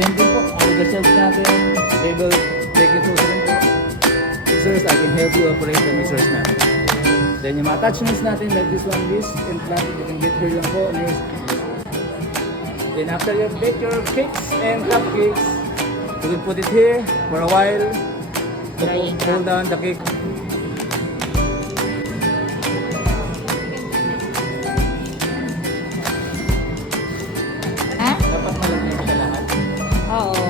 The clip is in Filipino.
Same din po, ang research natin, label, baking sauce rin po. Mixers, I can help you operate the mixers natin. Then yung mga attachments natin, like this one, this, in plastic, you can get here lang po. Then after you bake your cakes and cupcakes, you can put it here for a while to cool down the cake. Ha? Dapat malamig siya lahat. Oo.